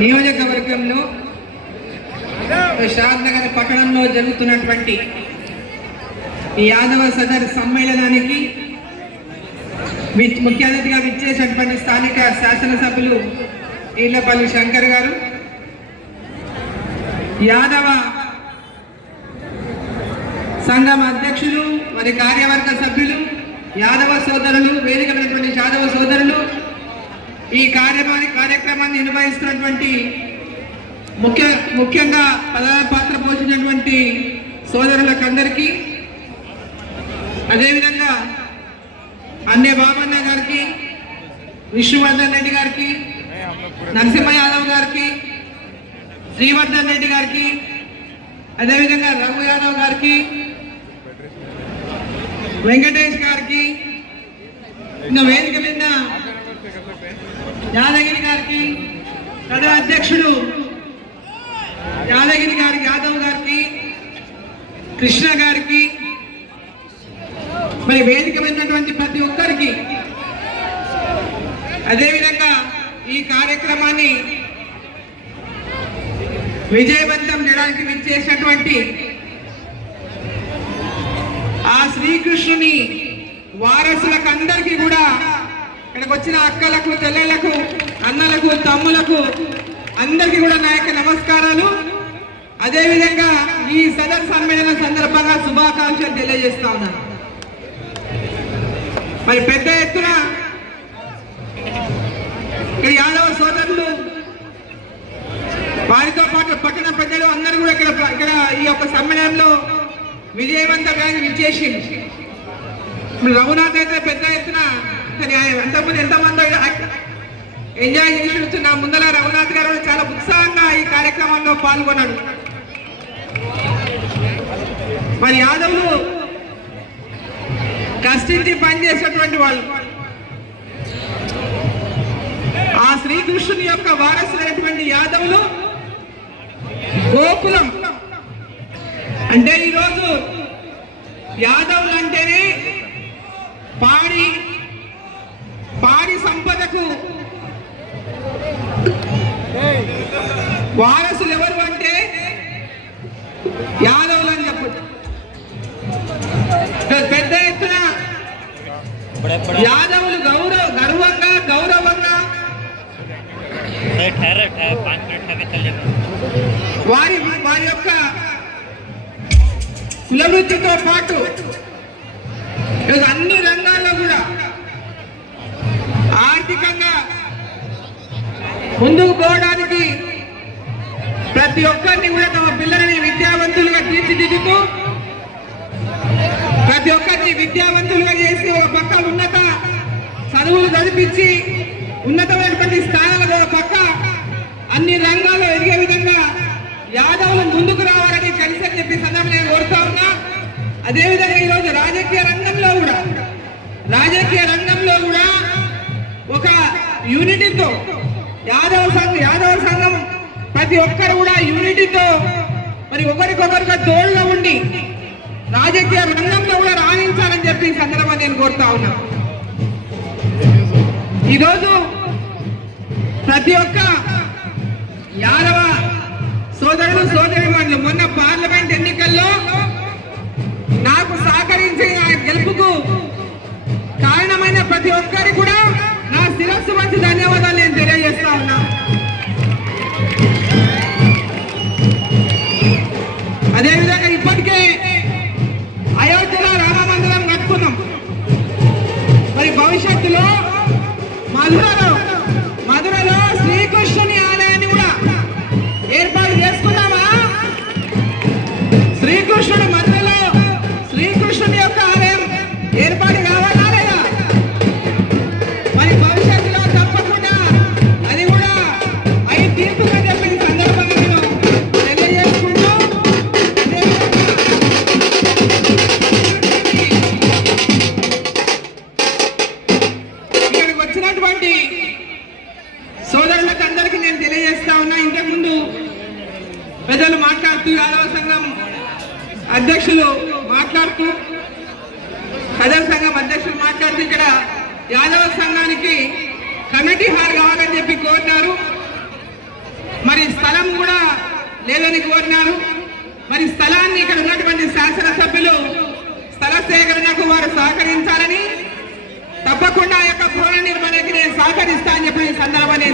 నియోజకవర్గంలో షాద్నగర్ పట్టణంలో జరుగుతున్నటువంటి ఈ యాదవ సదర్ సమ్మేళనానికి ముఖ్య అతిథిగా విచ్చేసినటువంటి స్థానిక శాసనసభ్యులు ఈళ్లపల్లి శంకర్ గారు, యాదవ సంఘం అధ్యక్షులు, మరి కార్యవర్గ సభ్యులు, యాదవ సోదరులు, వేదికమైనటువంటి యాదవ సోదరులు, ఈ కార్యక్రమాన్ని నిర్వహిస్తున్నటువంటి ముఖ్యంగా ప్రధాన పాత్ర పోషించినటువంటి సోదరులకందరికీ, అదేవిధంగా అన్నే బాబన్న గారికి, విష్ణువర్ధన్ రెడ్డి గారికి, నరసింహ యాదవ్ గారికి, శ్రీవర్ధన్ రెడ్డి గారికి, అదేవిధంగా రఘు యాదవ్ గారికి, వెంకటేష్ గారికి, ఇంకా వేదిక మీద యాదగిరి గారికి, ప్రధాన అధ్యక్షుడు యాదగిరి గారికి, యాదవ్ గారికి, కృష్ణ గారికి, మరి వేదిక మీద ప్రతి ఒక్కరికి, అదేవిధంగా ఈ కార్యక్రమాన్ని విజయవంతం చేయడానికి విచ్చేసినటువంటి ఆ శ్రీకృష్ణుని వారసులకు అందరికీ కూడా, ఇక్కడికి వచ్చిన అక్కలకు, చెల్లెళ్లకు, అన్నలకు, తమ్ములకు అందరికీ కూడా నా యొక్క నమస్కారాలు. అదేవిధంగా ఈ సదర్ సమ్మేళన సందర్భంగా శుభాకాంక్షలు తెలియజేస్తా ఉన్నాను. మరి పెద్ద ఎత్తున ఇక్కడ యాదవ సోదరులు, వారితో పాటు పట్టణ ప్రజలు అందరూ కూడా ఇక్కడ ఈ యొక్క సమ్మేళనంలో విజయవంతంగా విచ్చేసింది. రఘునాథ్ అయితే పెద్ద ఎత్తున అంతకుముందు ఎంతమంది ఎంజాయ్ చేసి నా ముందర రఘునాథ్ గారు చాలా ఉత్సాహంగా ఈ కార్యక్రమంలో పాల్గొన్నాడు. మరి యాదవులు కష్టించి పనిచేసేటువంటి వాళ్ళు, ఆ శ్రీకృష్ణుని యొక్క వారసులైనటువంటి యాదవులు గోకులం అంటే, ఈరోజు యాదవులు అంటేనే పాడి సంపదకు వారసులు ఎవరు అంటే యాదవులు అని చెప్పు. పెద్ద ఎత్తున యాదవులు గౌరవంగా వారి యొక్క కులవృత్తితో పాటు అన్ని రంగాల్లో కూడా ఆర్థికంగా ముందుకు పోవడానికి ప్రతి ఒక్కరిని కూడా తమ పిల్లలని విద్యావంతులుగా తీర్చిదిద్దుతూ, ప్రతి ఒక్కరిని విద్యావంతులుగా చేసి ఒక పక్క ఉన్నత చదువులు చదివించి ఉన్నతమైనటువంటి స్థానాలకు ఒక పక్క అన్ని రంగాల్లో ఎదిగే విధంగా యాదవులు ముందుకు రావాలని కలిసి అని చెప్పి సందర్భంగా నేను కోరుతా ఉన్నా. అదేవిధంగా ఈరోజు రాజకీయ రంగంలో కూడా ఒక యూనిటీతో యాదవ సంఘం ప్రతి ఒక్కరు కూడా యూనిటీతో మరి ఒకరికొకరుగా తోడుగా ఉండి రాజకీయ రంగంలో కూడా రాణించాలని చెప్పి సందర్భంగా నేను కోరుతా ఉన్నా. ఈరోజు ప్రతి ఒక్క యాదవ సోదరులు సోదరిమణులు మొన్న పార్లమెంట్ ఎన్నికల్లో నాకు సహకరించిన గెలుపుకు కారణమైన ప్రతి ఒక్కరికి కూడా నా శిరస్సు వంచి ధన్యవాదాలు నేను తెలియజేస్తా ఉన్నా. అదేవిధంగా ఇప్పటికే అయోధ్యలో రామ మందిరం కట్టుకున్నాం. మరి భవిష్యత్తులో మధురలో శ్రీకృష్ణుని ఆలయాన్ని కూడా ఏర్పాటు చేసుకున్నామా? శ్రీకృష్ణుడు మధ్యలో శ్రీకృష్ణుని యొక్క ఆలయం ఏర్పాటు కావాలా లేదా? మరి భవిష్యత్తులో తప్పకుండా అది కూడా అయి తీర్పుగా చెప్పిన సందర్భంగా నేను తెలియజేసుకుంటూ, ఇక్కడికి వచ్చినటువంటి సోదరులకు అందరికీ నేను తెలియజేస్తా ఉన్నా. ఇంతకుముందు పెద్దలు మాట్లాడుతూ, యాదవ సంఘం అధ్యక్షులు మాట్లాడుతూ, ఇక్కడ యాదవ సంఘానికి కమిటీ హాల్ కావాలని చెప్పి కోరినారు. లేదని కోరినారు. మరి స్థలాన్ని ఇక్కడ ఉన్నటువంటి శాసనసభ్యులు స్థల సేకరణకు వారు సహకరించాలని, తప్పకుండా ఆ యొక్క భవన నిర్మాణానికి నేను సహకరిస్తా అని చెప్పి ఈ సందర్భాన్ని